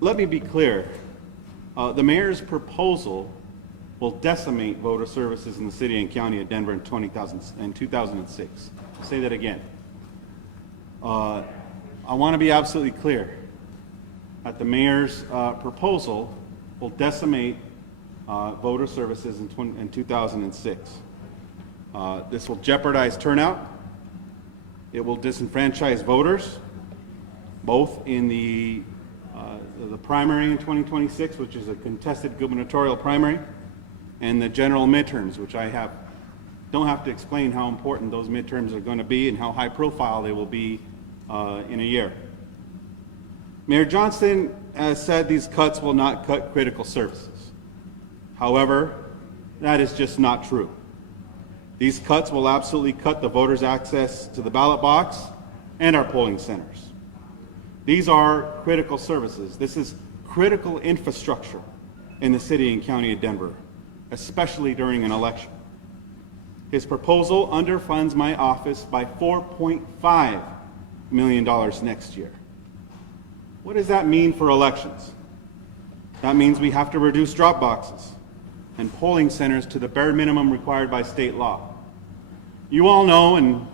let me be clear. The mayor's proposal will decimate voter services in the city and county of Denver in 2006. I'll say that again. I want to be absolutely clear that the mayor's proposal will decimate voter services in 2006. This will jeopardize turnout. It will disenfranchise voters, both in the primary in 2026, which is a contested gubernatorial primary, and the general midterms, which don't have to explain how important those midterms are going to be and how high profile they will be in a year. Mayor Johnston has said these cuts will not cut critical services. However, that is just not true. These cuts will absolutely cut the voters' access to the ballot box and our polling centers. These are critical services. This is critical infrastructure in the city and county of Denver, especially during an election. His proposal underfunds my office by $4.5 million next year. What does that mean for elections? That means we have to reduce drop boxes and polling centers to the bare minimum required by state law. You all know, and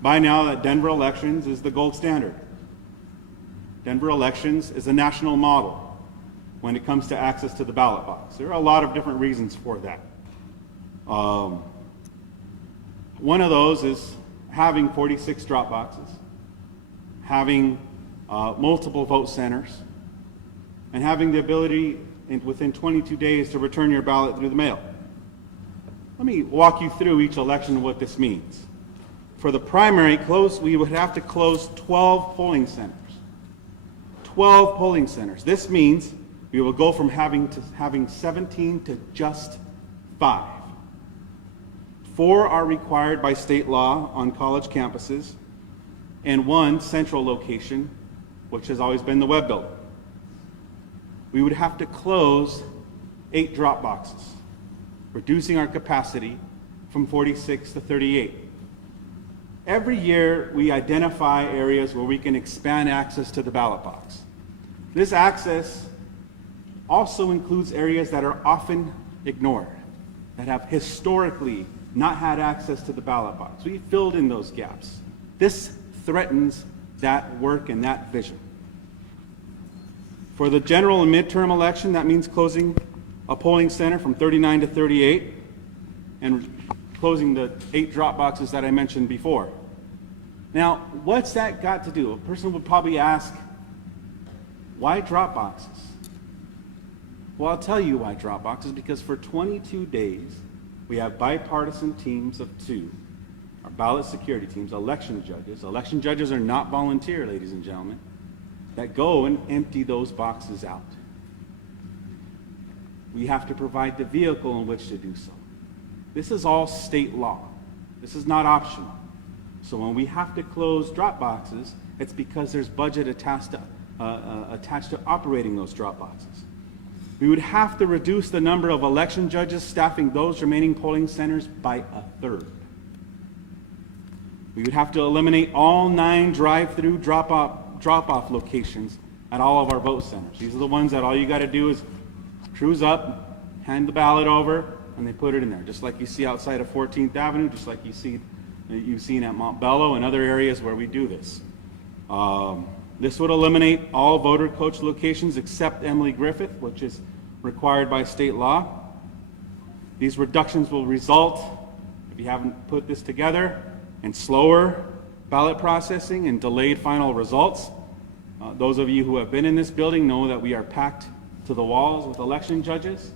by now, that Denver elections is the gold standard. Denver elections is a national model when it comes to access to the ballot box. There are a lot of different reasons for that. One of those is having 46 drop boxes, having multiple vote centers, and having the ability within 22 days to return your ballot through the mail. Let me walk you through each election and what this means. For the primary, we would have to close 12 polling centers. 12 polling centers. This means we will go from having 17 to just 5. 4 are required by state law on college campuses, and 1 central location, which has always been the Webb Building. We would have to close 8 drop boxes, reducing our capacity from 46 to 38. Every year, we identify areas where we can expand access to the ballot box. This access also includes areas that are often ignored, that have historically not had access to the ballot box. We filled in those gaps. This threatens that work and that vision. For the general and midterm election, that means closing a polling center from 39 to 38 and closing the 8 drop boxes that I mentioned before. Now, what's that got to do? A person would probably ask, why drop boxes? Well, I'll tell you why drop boxes, because for 22 days, we have bipartisan teams of 2, our ballot security teams, election judges. Election judges are not volunteer, ladies and gentlemen, that go and empty those boxes out. We have to provide the vehicle in which to do so. This is all state law. This is not optional. So when we have to close drop boxes, it's because there's budget attached to operating those drop boxes. We would have to reduce the number of election judges staffing those remaining polling centers by 1/3. We would have to eliminate all 9 drive-through drop-off locations at all of our vote centers. These are the ones that all you got to do is cruise up, hand the ballot over, and they put it in there, just like you see outside of 14th Avenue, just like you've seen at Montbello and other areas where we do this. This would eliminate all voter coach locations except Emily Griffith, which is required by state law. These reductions will result, if you haven't put this together, in slower ballot processing and delayed final results. Those of you who have been in this building know that we are packed to the walls with election judges.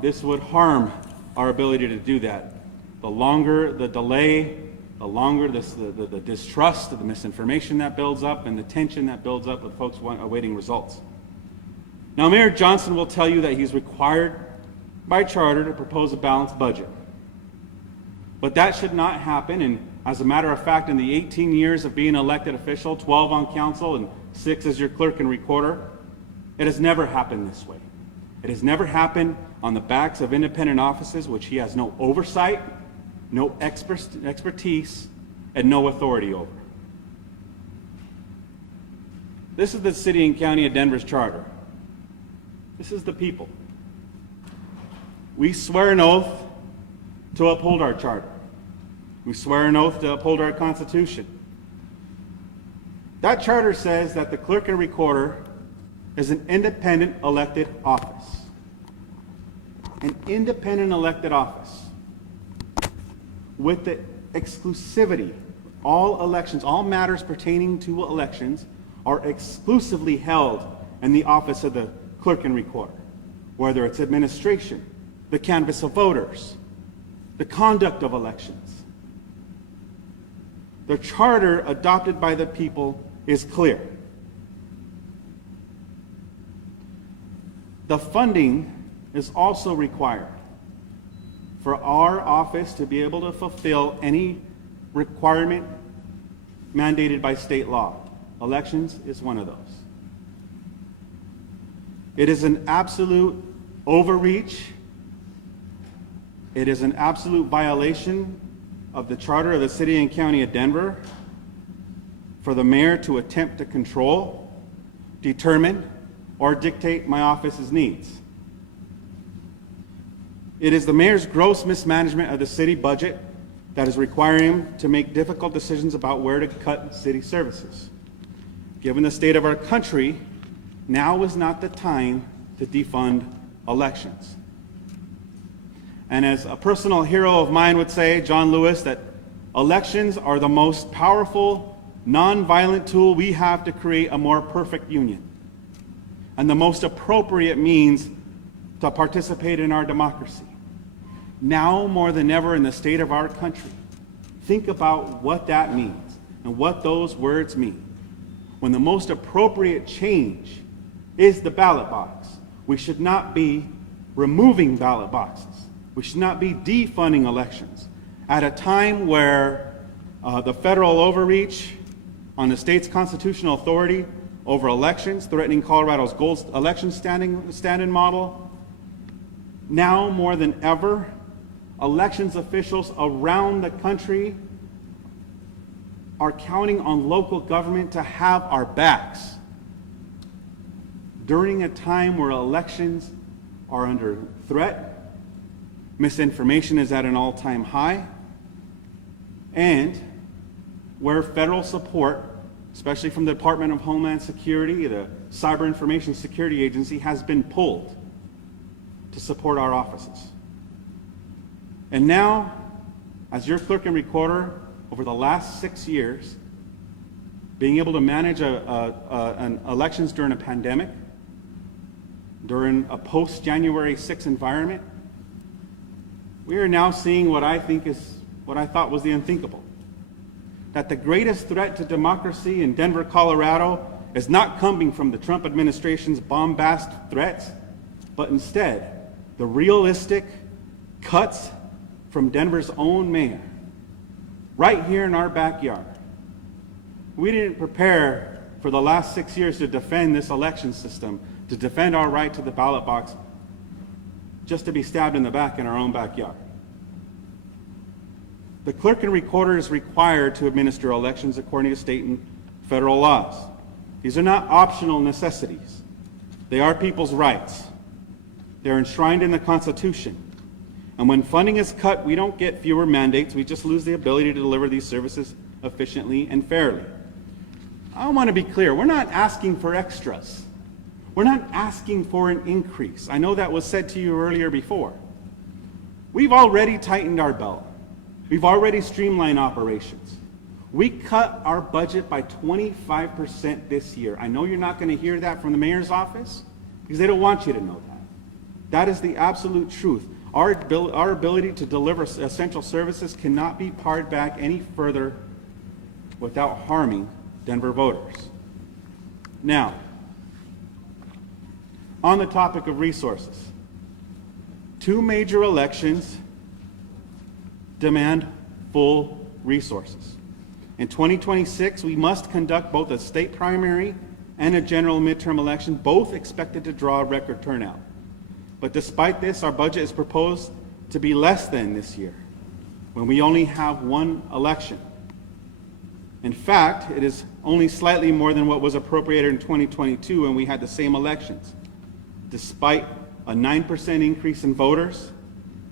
This would harm our ability to do that. The longer the delay, the longer the distrust, the misinformation that builds up, and the tension that builds up with folks awaiting results. Now, Mayor Johnston will tell you that he's required by charter to propose a balanced budget. But that should not happen, and as a matter of fact, in the 18 years of being an elected official, 12 on council and 6 as your clerk and recorder, it has never happened this way. It has never happened on the backs of independent offices which he has no oversight, no expertise, and no authority over. This is the city and county of Denver's charter. This is the people. We swear an oath to uphold our charter. We swear an oath to uphold our Constitution. That charter says that the clerk and recorder is an independent elected office. An independent elected office with the exclusivity. All elections, all matters pertaining to elections are exclusively held in the office of the clerk and recorder, whether it's administration, the canvass of voters, the conduct of elections. The charter adopted by the people is clear. The funding is also required for our office to be able to fulfill any requirement mandated by state law. Elections is one of those. It is an absolute overreach. It is an absolute violation of the charter of the City and County of Denver for the mayor to attempt to control, determine, or dictate my office's needs. It is the mayor's gross mismanagement of the city budget that is requiring him to make difficult decisions about where to cut city services. Given the state of our country, now is not the time to defund elections. And as a personal hero of mine would say, John Lewis, that elections are the most powerful, non-violent tool we have to create a more perfect union, and the most appropriate means to participate in our democracy. Now more than ever in the state of our country, think about what that means and what those words mean. When the most appropriate change is the ballot box, we should not be removing ballot boxes. We should not be defunding elections at a time where the federal overreach on the state's constitutional authority over elections, threatening Colorado's gold election stand-in model. Now more than ever, elections officials around the country are counting on local government to have our backs during a time where elections are under threat, misinformation is at an all-time high, and where federal support, especially from the Department of Homeland Security, the Cyber Information Security Agency, has been pulled to support our offices. And now, as your clerk and recorder, over the last 6 years, being able to manage an elections during a pandemic, during a post-January 6th environment, we are now seeing what I thought was the unthinkable. That the greatest threat to democracy in Denver, Colorado is not coming from the Trump administration's bombast threats, but instead the realistic cuts from Denver's own mayor, right here in our backyard. We didn't prepare for the last 6 years to defend this election system, to defend our right to the ballot box, just to be stabbed in the back in our own backyard. The clerk and recorder is required to administer elections according to state and federal laws. These are not optional necessities. They are people's rights. They're enshrined in the Constitution. And when funding is cut, we don't get fewer mandates. We just lose the ability to deliver these services efficiently and fairly. I want to be clear. We're not asking for extras. We're not asking for an increase. I know that was said to you earlier before. We've already tightened our belt. We've already streamlined operations. We cut our budget by 25% this year. I know you're not going to hear that from the mayor's office because they don't want you to know that. That is the absolute truth. Our ability to deliver essential services cannot be pared back any further without harming Denver voters. Now, on the topic of resources, 2 major elections demand full resources. In 2026, we must conduct both a state primary and a general midterm election, both expected to draw a record turnout. But despite this, our budget is proposed to be less than this year, when we only have 1 election. In fact, it is only slightly more than what was appropriated in 2022 when we had the same elections. despite a 9% increase in voters,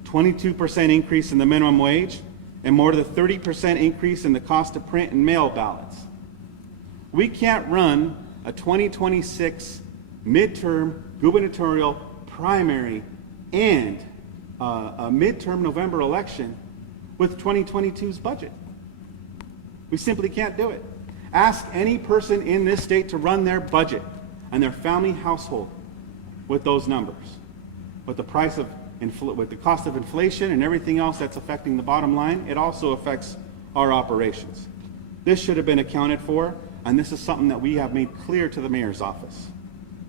22% increase in the minimum wage, and more than 30% increase in the cost of print and mail ballots. We can't run a 2026 midterm gubernatorial primary and a midterm November election with 2022's budget. We simply can't do it. Ask any person in this state to run their budget and their family household with those numbers. With the price of with the cost of inflation and everything else that's affecting the bottom line, it also affects our operations. This should have been accounted for, and this is something that we have made clear to the mayor's office.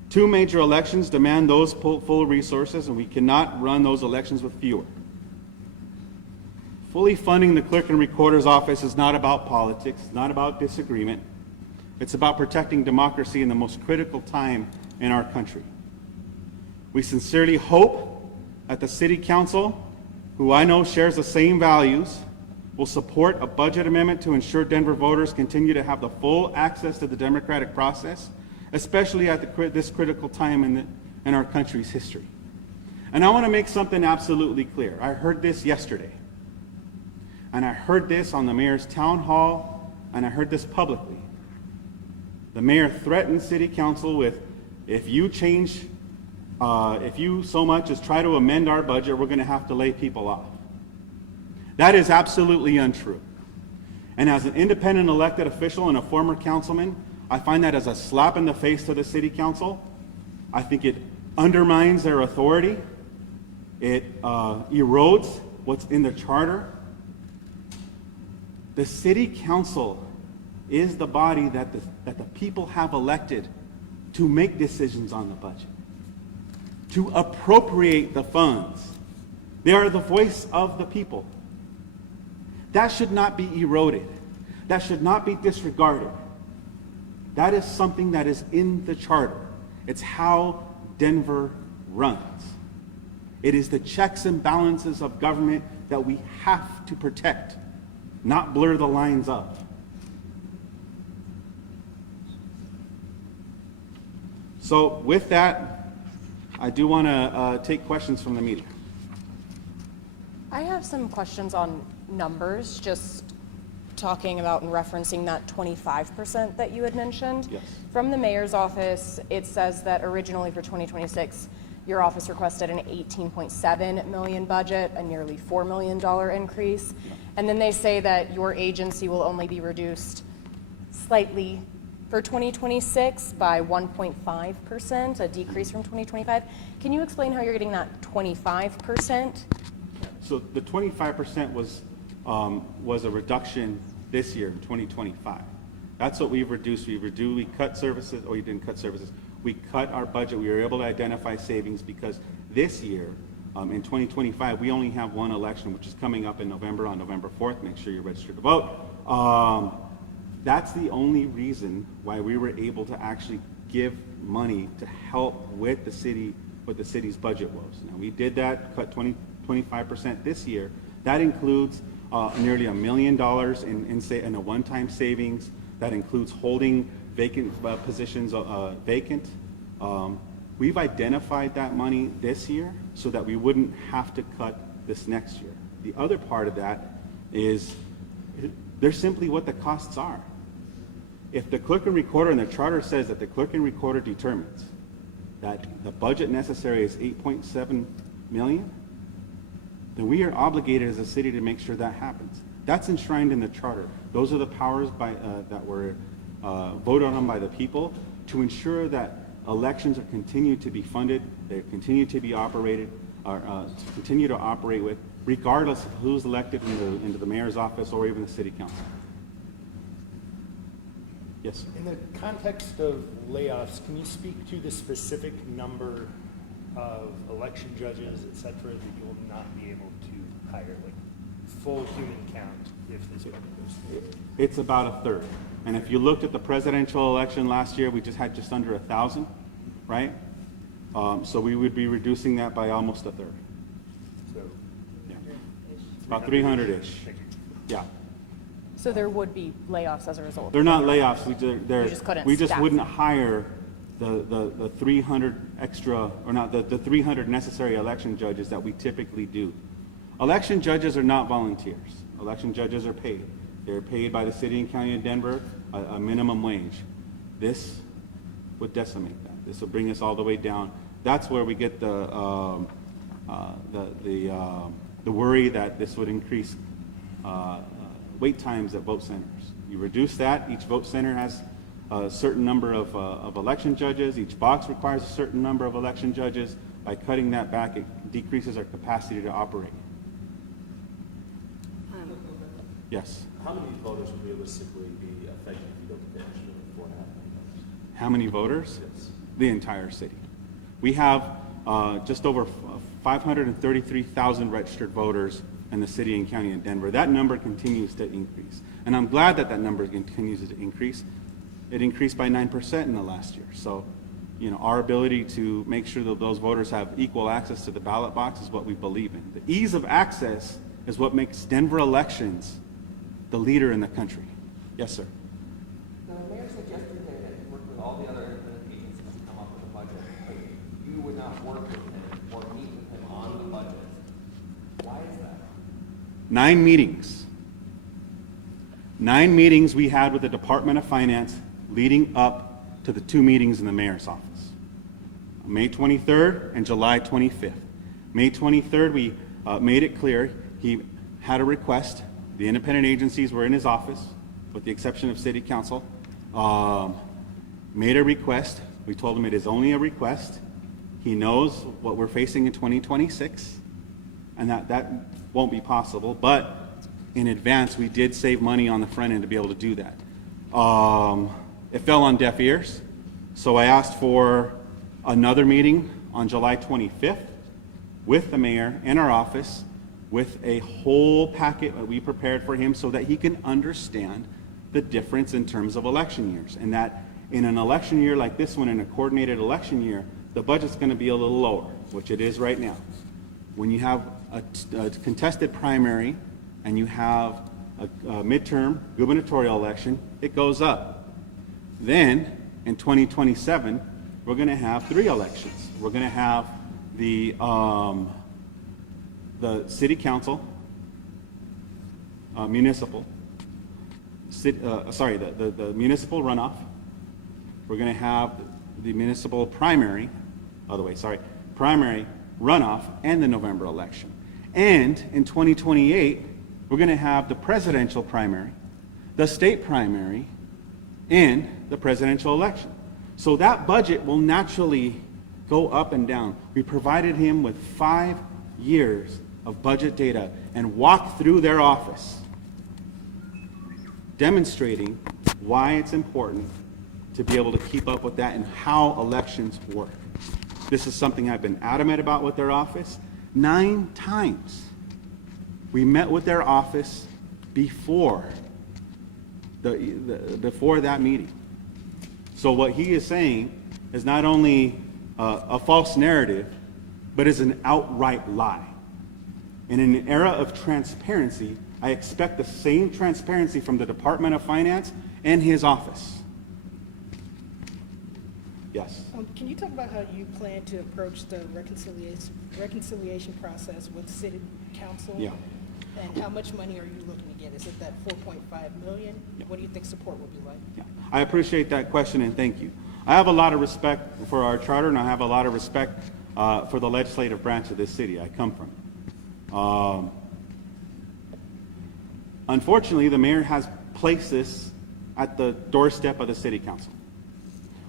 2 major elections demand those full resources, and we cannot run those elections with fewer. Fully funding the clerk and recorder's office is not about politics, not about disagreement. It's about protecting democracy in the most critical time in our country. We sincerely hope that the City Council, who I know shares the same values, will support a budget amendment to ensure Denver voters continue to have the full access to the democratic process, especially at this critical time in our country's history. And I want to make something absolutely clear. I heard this yesterday, and I heard this on the mayor's town hall, and I heard this publicly. The mayor threatened City Council with, if you so much as try to amend our budget, we're going to have to lay people off. That is absolutely untrue. And as an independent elected official and a former councilman, I find that as a slap in the face to the City Council. I think it undermines their authority. It erodes what's in the charter. The City Council is the body that the people have elected to make decisions on the budget, to appropriate the funds. They are the voice of the people. That should not be eroded. That should not be disregarded. That is something that is in the charter. It's how Denver runs. It is the checks and balances of government that we have to protect, not blur the lines of. So with that, I do want to take questions from the media. I have some questions on numbers, just talking about and referencing that 25% that you had mentioned. Yes. From the mayor's office, it says that originally for 2026, your office requested an $18.7 million budget, a nearly $4 million increase. And then they say that your agency will only be reduced slightly for 2026 by 1.5%, a decrease from 2025. Can you explain how you're getting that 25%? So the 25% was a reduction this year in 2025. That's what we've reduced. We cut services, or we didn't cut services. We cut our budget. We were able to identify savings because this year, in 2025, we only have one election, which is coming up in November, on November 4th. Make sure you're registered to vote. That's the only reason why we were able to actually give money to help with the city's budget woes. Now, we did that, cut 25% this year. That includes nearly $1 million in a one-time savings. That includes holding vacant positions vacant. We've identified that money this year so that we wouldn't have to cut this next year. The other part of that is they're simply what the costs are. If the clerk and recorder, and the charter says that the clerk and recorder determines that the budget necessary is $8.7 million, then we are obligated as a city to make sure that happens. That's enshrined in the charter. Those are the powers that were voted on by the people to ensure that elections are continued to be funded, they continue to be operated, to continue to operate with, regardless of who's elected into the mayor's office or even the city council. Yes? In the context of layoffs, can you speak to the specific number of election judges, et cetera, that you will not be able to hire, like full human count if this budget goes through? It's about a third. And if you looked at the presidential election last year, we just had just under 1,000, right? So we would be reducing that by almost a third. So, yeah. It's about 300-ish. Yeah. So there would be layoffs as a result? They're not layoffs. We just couldn't we just staff. wouldn't hire the 300 extra, or not, the 300 necessary election judges that we typically do. Election judges are not volunteers. Election judges are paid. They're paid by the city and county of Denver a minimum wage. This would decimate that. This will bring us all the way down. That's where we get the worry that this would increase wait times at vote centers. You reduce that. Each vote center has a certain number of election judges. Each box requires a certain number of election judges. By cutting that back, it decreases our capacity to operate. Yes. How many voters would realistically be affected if you don't get the extra 4.5 million? How many voters? Yes. The entire city. We have just over 533,000 registered voters in the city and county of Denver. That number continues to increase. And I'm glad that that number continues to increase. It increased by 9% in the last year. So, you know, our ability to make sure that those voters have equal access to the ballot box is what we believe in. The ease of access is what makes Denver elections the leader in the country. Yes, sir. The mayor suggested that he worked with all the other independent agencies to come up with a budget, but you would not work with him or meet with him on the budget. Why is that? 9 meetings. 9 meetings we had with the Department of Finance leading up to the 2 meetings in the mayor's office. May 23rd and July 25th. May 23rd, we made it clear he had a request. The independent agencies were in his office, with the exception of city council. Made a request. We told him it is only a request. He knows what we're facing in 2026, and that won't be possible. But in advance, we did save money on the front end to be able to do that. It fell on deaf ears, so I asked for another meeting on July 25th with the mayor in our office, with a whole packet that we prepared for him so that he can understand the difference in terms of election years. And that in an election year like this one, in a coordinated election year, the budget's going to be a little lower, which it is right now. When you have a contested primary and you have a midterm gubernatorial election, it goes up. Then in 2027, we're going to have 3 elections. We're going to have the city council, municipal, the municipal runoff. We're going to have the municipal primary, primary, runoff, and the November election. And in 2028, we're going to have the presidential primary, the state primary, and the presidential election. So that budget will naturally go up and down. We provided him with 5 years of budget data and walked through their office, demonstrating why it's important to be able to keep up with that and how elections work. This is something I've been adamant about with their office. 9 times we met with their office before before that meeting. So what he is saying is not only a false narrative, but is an outright lie. In an era of transparency, I expect the same transparency from the Department of Finance and his office. Yes. Can you talk about how you plan to approach the reconciliation process with city council? Yeah. And how much money are you looking to get? Is it that 4.5 million? Yeah. What do you think support will be like? Yeah. I appreciate that question and thank you. I have a lot of respect for our charter and I have a lot of respect for the legislative branch of this city I come from. Unfortunately, the mayor has placed this at the doorstep of the city council.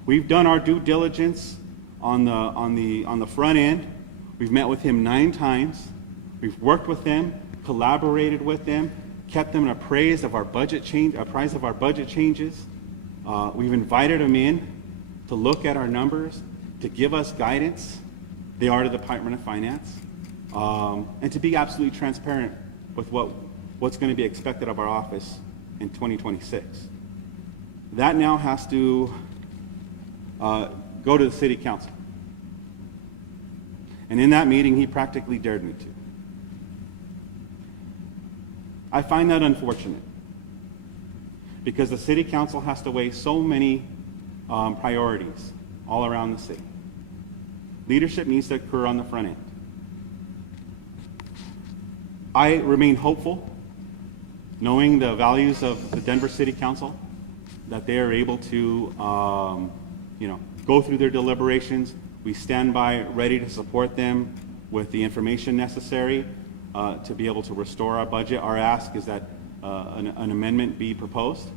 We've done our due diligence on the front end. We've met with him 9 times. We've worked with them, collaborated with them, kept them appraised of our budget changes. We've invited them in to look at our numbers, to give us guidance. They are the Department of Finance, and to be absolutely transparent with what's going to be expected of our office in 2026. That now has to go to the city council. And in that meeting, he practically dared me to. I find that unfortunate because the city council has to weigh so many priorities all around the city. Leadership needs to occur on the front end. I remain hopeful, knowing the values of the Denver City Council, that they are able to, go through their deliberations. We stand by, ready to support them with the information necessary to be able to restore our budget. Our ask is that an amendment be proposed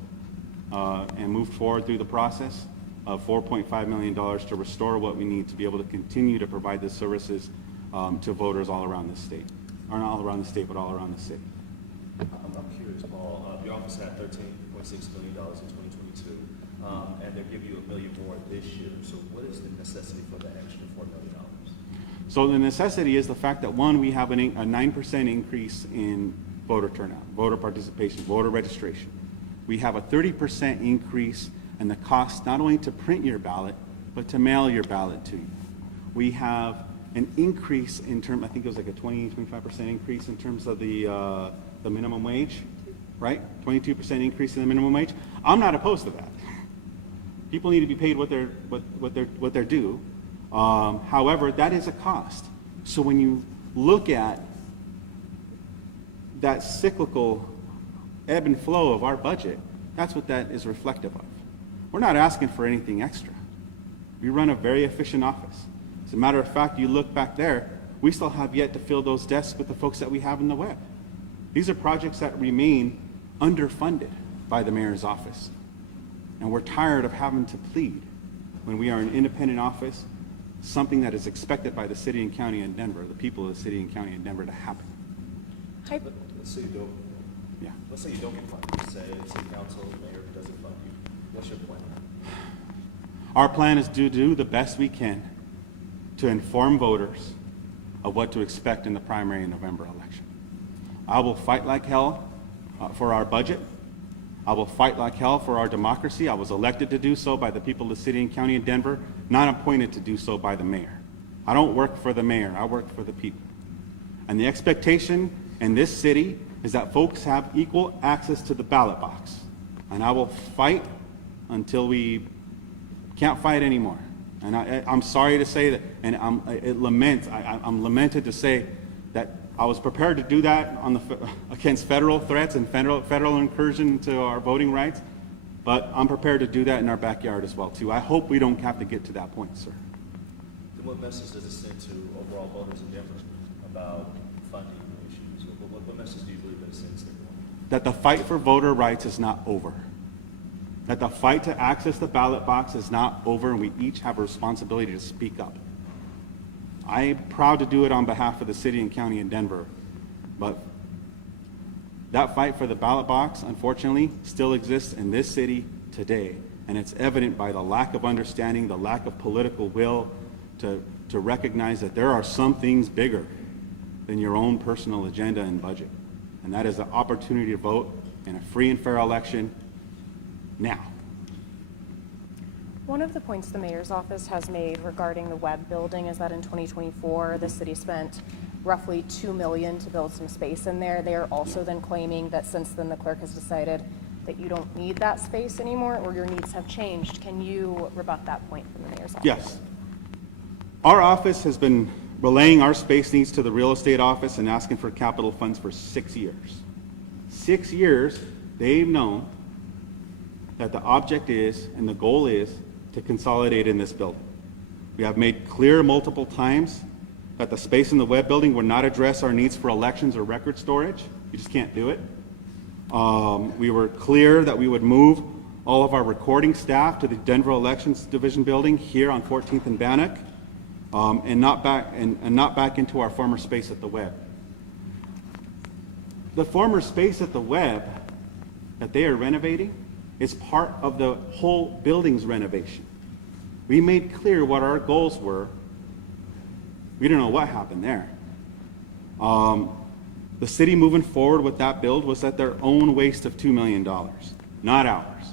and moved forward through the process of $4.5 million to restore what we need to be able to continue to provide the services to voters all around the state. Or not all around the state, but all around the city. I'm curious, Paul, your office had $13.6 million in 2022, and they're giving you $1 million more this year. So what is the necessity for the extra $4 million? So the necessity is the fact that, one, we have a 9% increase in voter turnout, voter participation, voter registration. We have a 30% increase in the cost not only to print your ballot, but to mail your ballot to you. We have an increase in terms, I think it was like a 25% increase in terms of the minimum wage, right? 22% increase in the minimum wage. I'm not opposed to that. People need to be paid what they're due. However, that is a cost. So when you look at that cyclical ebb and flow of our budget, that's what that is reflective of. We're not asking for anything extra. We run a very efficient office. As a matter of fact, you look back there, we still have yet to fill those desks with the folks that we have in the web. These are projects that remain underfunded by the mayor's office. And we're tired of having to plead when we are an independent office, something that is expected by the city and county and Denver, the people of the city and county and Denver, to happen. Let's say you don't. Yeah. Let's say you don't get funded. Let's say city council, mayor doesn't fund you. What's your plan? Our plan is to do the best we can to inform voters of what to expect in the primary and November election. I will fight like hell for our budget. I will fight like hell for our democracy. I was elected to do so by the people of the city and county of Denver, not appointed to do so by the mayor. I don't work for the mayor, I work for the people. And the expectation in this city is that folks have equal access to the ballot box. And I will fight until we can't fight anymore. And I'm sorry to say that, and I'm lamented to say that I was prepared to do that against federal threats and federal incursion into our voting rights, but I'm prepared to do that in our backyard as well too. I hope we don't have to get to that point, sir. Then what message does it send to overall voters in Denver about funding issues? What message do you believe that it sends to everyone? That the fight for voter rights is not over. That the fight to access the ballot box is not over, and we each have a responsibility to speak up. I'm proud to do it on behalf of the city and county in Denver, but that fight for the ballot box, unfortunately, still exists in this city today, and it's evident by the lack of understanding, the lack of political will to recognize that there are some things bigger than your own personal agenda and budget, and that is the opportunity to vote in a free and fair election now. One of the points the mayor's office has made regarding the web building is that in 2024, the city spent roughly $2 million to build some space in there. They are also then claiming that since then the clerk has decided that you don't need that space anymore or your needs have changed. Can you rebut that point from the mayor's office? Yes. Our office has been relaying our space needs to the real estate office and asking for capital funds for 6 years. 6 years, they've known that the object is and the goal is to consolidate in this building. We have made clear multiple times that the space in the web building would not address our needs for elections or record storage. You just can't do it. We were clear that we would move all of our recording staff to the Denver Elections Division building here on 14th and Bannock, and not back into our former space at the web. The former space at the web that they are renovating is part of the whole building's renovation. We made clear what our goals were. We don't know what happened there. The city moving forward with that build was at their own waste of $2 million, not ours.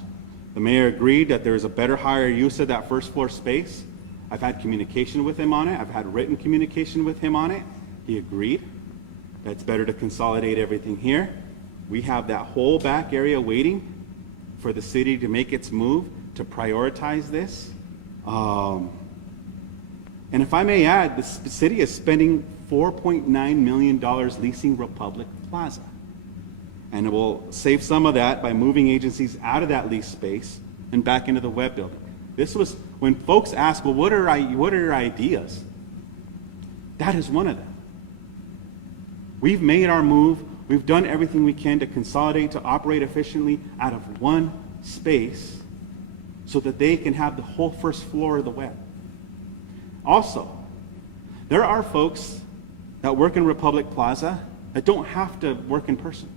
The mayor agreed that there is a better, higher use of that first floor space. I've had communication with him on it. I've had written communication with him on it. He agreed that it's better to consolidate everything here. We have that whole back area waiting for the city to make its move to prioritize this And if I may add, the city is spending $4.9 million leasing Republic Plaza. And it will save some of that by moving agencies out of that lease space and back into the web building. This was, when folks ask, well, what are your ideas? That is one of them. We've made our move. We've done everything we can to consolidate, to operate efficiently out of one space so that they can have the whole first floor of the web. Also, there are folks that work in Republic Plaza that don't have to work in person.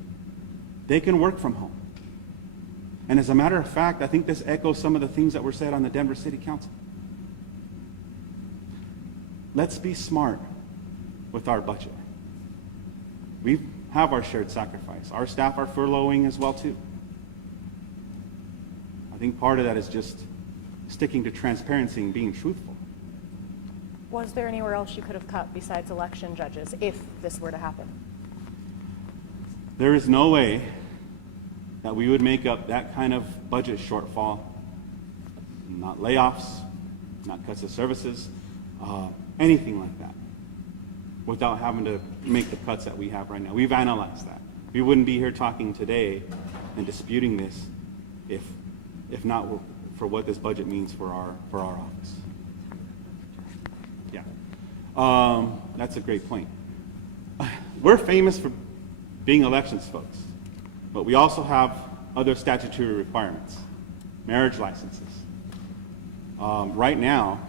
They can work from home. And as a matter of fact, I think this echoes some of the things that were said on the Denver City Council. Let's be smart with our budget. We have our shared sacrifice. Our staff are furloughing as well too. I think part of that is just sticking to transparency and being truthful. Was there anywhere else you could have cut besides election judges if this were to happen? There is no way that we would make up that kind of budget shortfall, not layoffs, not cuts of services, anything like that, without having to make the cuts that we have right now. We've analyzed that. We wouldn't be here talking today and disputing this if not for what this budget means for our office. Yeah, that's a great point. We're famous for being elections folks, but we also have other statutory requirements, marriage licenses. Right now,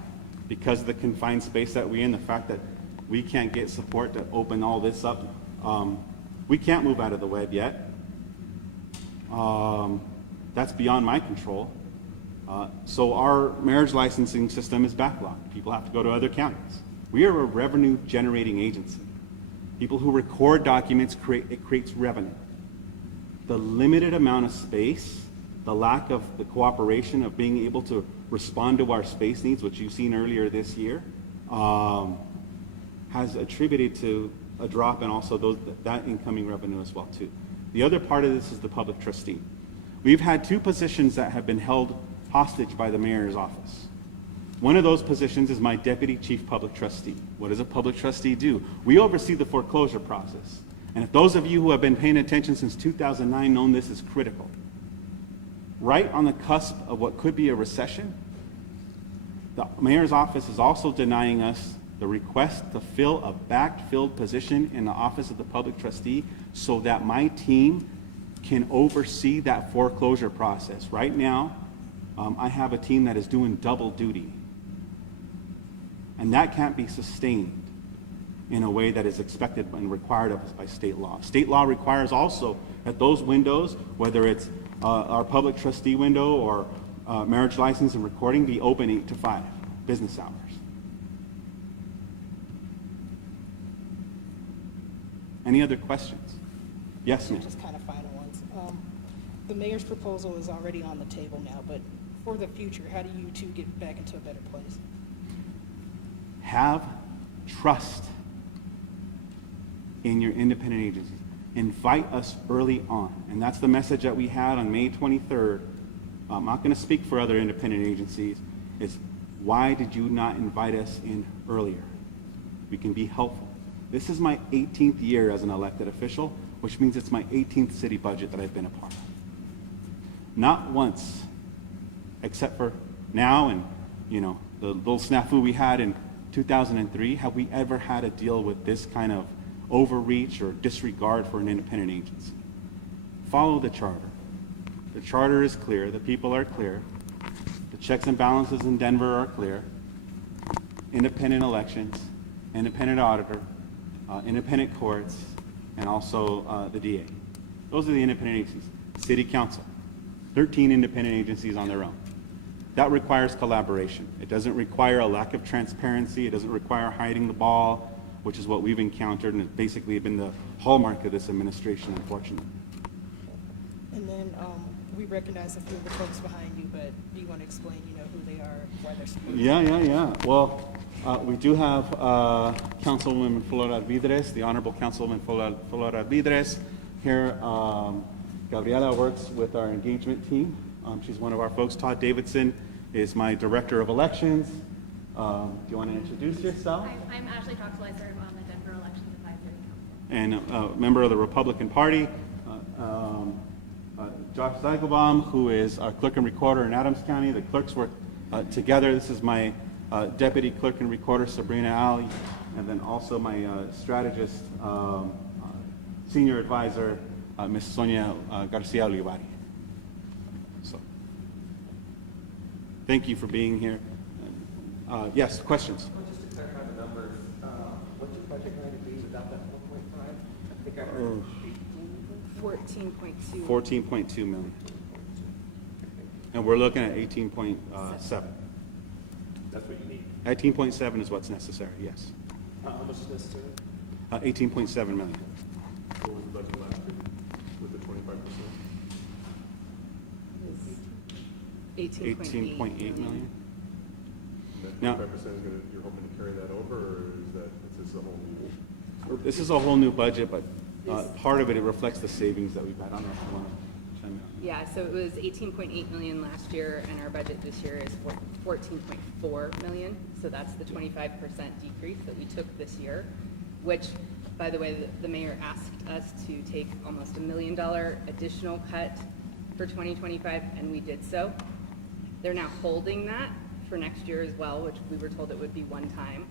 because of the confined space that we're in, the fact that we can't get support to open all this up, we can't move out of the web yet. That's beyond my control. So our marriage licensing system is backlogged. People have to go to other counties. We are a revenue generating agency. People who record documents, it creates revenue. The limited amount of space, the lack of the cooperation of being able to respond to our space needs, which you've seen earlier this year, has attributed to a drop in also that incoming revenue as well too. The other part of this is the public trustee. We've had two positions that have been held hostage by the mayor's office. One of those positions is my deputy chief public trustee. What does a public trustee do? We oversee the foreclosure process. And if those of you who have been paying attention since 2009 know this is critical. Right on the cusp of what could be a recession, the mayor's office is also denying us the request to fill a backfilled position in the office of the public trustee so that my team can oversee that foreclosure process. Right now, I have a team that is doing double duty. And that can't be sustained in a way that is expected and required of us by state law. State law requires also that those windows, whether it's our public trustee window or marriage license and recording, be open 8 to 5 business hours. Any other questions? Yes, ma'am. Just kind of final ones. The mayor's proposal is already on the table now, but for the future, how do you two get back into a better place? Have trust in your independent agencies. Invite us early on. And that's the message that we had on May 23rd. I'm not going to speak for other independent agencies. It's why did you not invite us in earlier? We can be helpful. This is my 18th year as an elected official, which means it's my 18th city budget that I've been a part of. Not once, except for now and, the little snafu we had in 2003, have we ever had to deal with this kind of overreach or disregard for an independent agency. Follow the charter. The charter is clear. The people are clear. The checks and balances in Denver are clear. Independent elections, independent auditor, independent courts, and also the DA. Those are the independent agencies. City Council, 13 independent agencies on their own. That requires collaboration. It doesn't require a lack of transparency. It doesn't require hiding the ball, which is what we've encountered and it's basically been the hallmark of this administration, unfortunately. And then we recognize a few of the folks behind you, but do you want to explain, who they are, why they're supporting? Yeah. Well, we do have Councilwoman Flora Vidres, the Honorable Councilwoman Flora Vidres here. Gabriela works with our engagement team. She's one of our folks. Todd Davidson is my Director of Elections. Do you want to introduce yourself? I'm Ashley Troxelizer. I'm on the Denver Elections Advisory Council. And a member of the Republican Party, Josh Zeigelbaum, who is our clerk and recorder in Adams County. The clerks work together. This is my deputy clerk and recorder, Sabrina Ali, and then also my strategist, senior advisor, Ms. Sonia Garcia Olivari. So, thank you for being here. Yes, questions? Well, just to clarify the numbers, what's your budget going to be without that 4.5? I think I heard 14.2. 14.2 million. And we're looking at 18.7. That's what you need. 18.7 is what's necessary, yes. How much is necessary? 18.7 million. What was the budget last year with the 25%? 18.8 million. And Now- that 25% is gonna, you're hoping to carry that over, or is this a whole new? This is a whole new budget, but part of it reflects the savings that we've had. I don't know if you want to chime in. Yeah, so it was 18.8 million last year, and our budget this year is 14.4 million. So that's the 25% decrease that we took this year, which, by the way, the mayor asked us to take almost $1 million additional cut for 2025, and we did so. They're now holding that for next year as well, which we were told it would be one time.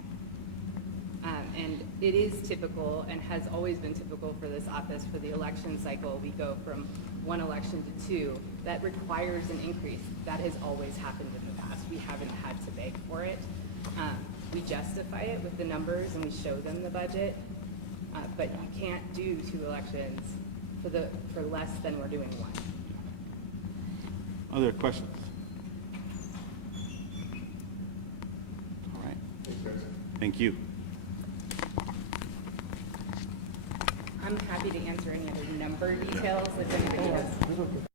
And it is typical and has always been typical for this office. For the election cycle, we go from one election to two. That requires an increase. That has always happened in the past. We haven't had to beg for it. We justify it with the numbers and we show them the budget. But you can't do 2 elections for less than we're doing one. Other questions? All right. Thanks, guys. Thank you. I'm happy to answer any other number details if anybody has.